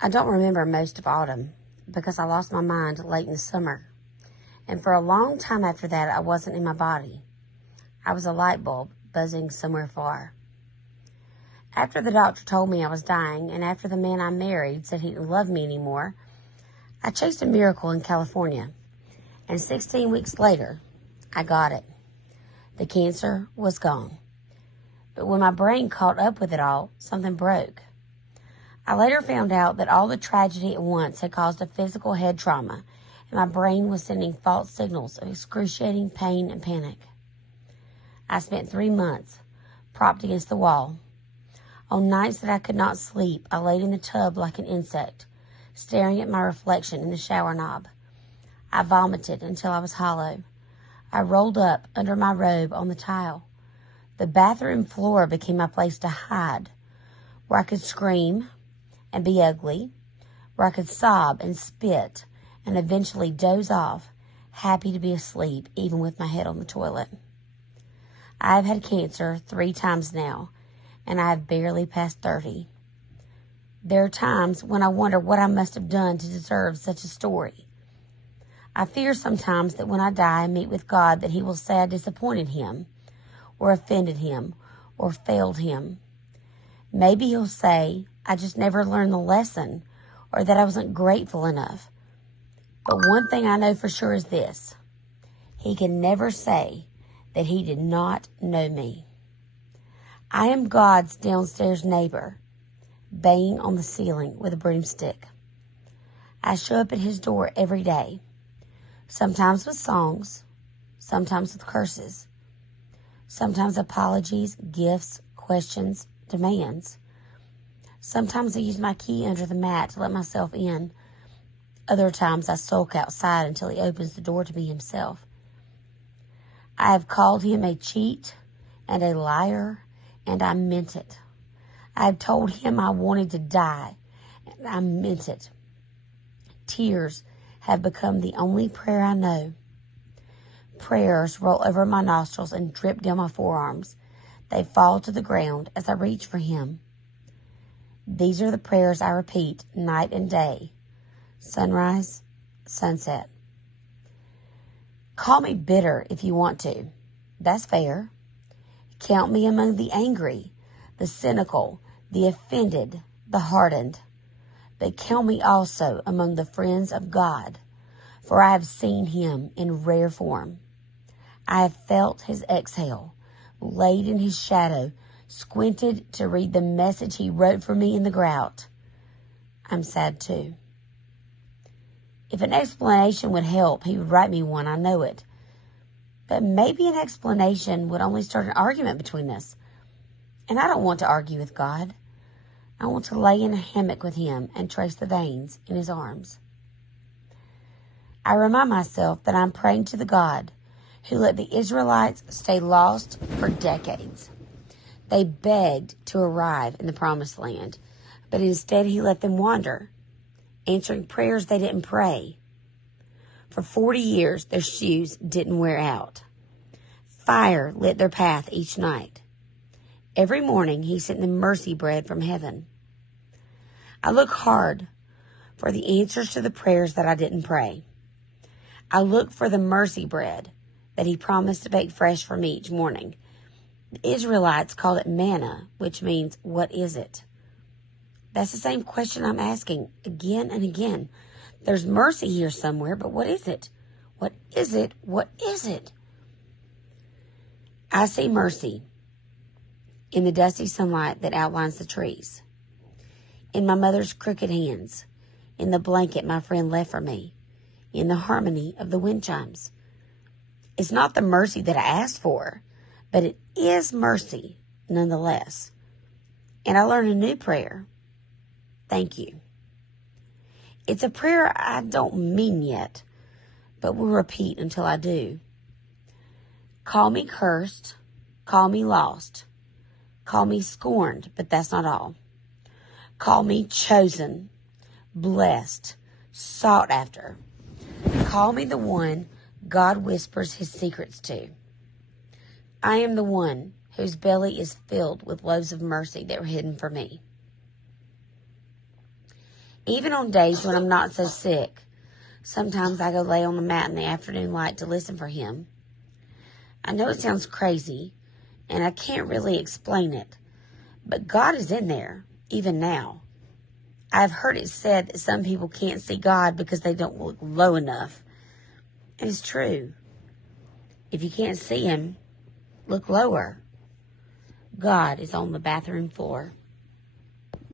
I don't remember most of autumn because I lost my mind late in the summer. And for a long time after that, I wasn't in my body. I was a light bulb buzzing somewhere far. After the doctor told me I was dying, and after the man I married said he didn't love me anymore, I chased a miracle in California. And 16 weeks later, I got it. The cancer was gone. But when my brain caught up with it all, something broke. I later found out that all the tragedy at once had caused a physical head trauma, and my brain was sending false signals of excruciating pain and panic. I spent 3 months propped against the wall. On nights that I could not sleep, I laid in the tub like an insect, staring at my reflection in the shower knob. I vomited until I was hollow. I rolled up under my robe on the tile. The bathroom floor became my place to hide, where I could scream and be ugly, where I could sob and spit and eventually doze off, happy to be asleep even with my head on the toilet. I have had cancer 3 times now, and I have barely passed 30. There are times when I wonder what I must have done to deserve such a story. I fear sometimes that when I die and meet with God that he will say I disappointed him, or offended him, or failed him. Maybe he'll say I just never learned the lesson, or that I wasn't grateful enough. But one thing I know for sure is this: he can never say that he did not know me. I am God's downstairs neighbor, banging on the ceiling with a broomstick. I show up at his door every day, sometimes with songs, sometimes with curses, sometimes apologies, gifts, questions, demands. Sometimes I use my key under the mat to let myself in. Other times I sulk outside until he opens the door to me himself. I have called him a cheat and a liar, and I meant it. I have told him I wanted to die, and I meant it. Tears have become the only prayer I know. Prayers roll over my nostrils and drip down my forearms. They fall to the ground as I reach for him. These are the prayers I repeat night and day, sunrise, sunset. Call me bitter if you want to. That's fair. Count me among the angry, the cynical, the offended, the hardened. But count me also among the friends of God, for I have seen him in rare form. I have felt his exhale, laid in his shadow, squinted to read the message he wrote for me in the grout. I'm sad too. If an explanation would help, he would write me one, I know it. But maybe an explanation would only start an argument between us. And I don't want to argue with God. I want to lay in a hammock with him and trace the veins in his arms. I remind myself that I'm praying to the God who let the Israelites stay lost for decades. They begged to arrive in the promised land, but instead he let them wander, answering prayers they didn't pray. For 40 years, their shoes didn't wear out. Fire lit their path each night. Every morning, he sent them mercy bread from heaven. I look hard for the answers to the prayers that I didn't pray. I look for the mercy bread that he promised to bake fresh for me each morning. The Israelites called it manna, which means, what is it? That's the same question I'm asking again and again. There's mercy here somewhere, but what is it? What is it? What is it? I see mercy in the dusty sunlight that outlines the trees, in my mother's crooked hands, in the blanket my friend left for me, in the harmony of the wind chimes. It's not the mercy that I asked for, but it is mercy nonetheless. And I learned a new prayer. Thank you. It's a prayer I don't mean yet, but will repeat until I do. Call me cursed, call me lost, call me scorned, but that's not all. Call me chosen, blessed, sought after. Call me the one God whispers his secrets to. I am the one whose belly is filled with loaves of mercy that were hidden for me. Even on days when I'm not so sick, sometimes I go lay on the mat in the afternoon light to listen for him. I know it sounds crazy, and I can't really explain it, but God is in there, even now. I've heard it said that some people can't see God because they don't look low enough. And it's true. If you can't see him, look lower. God is on the bathroom floor.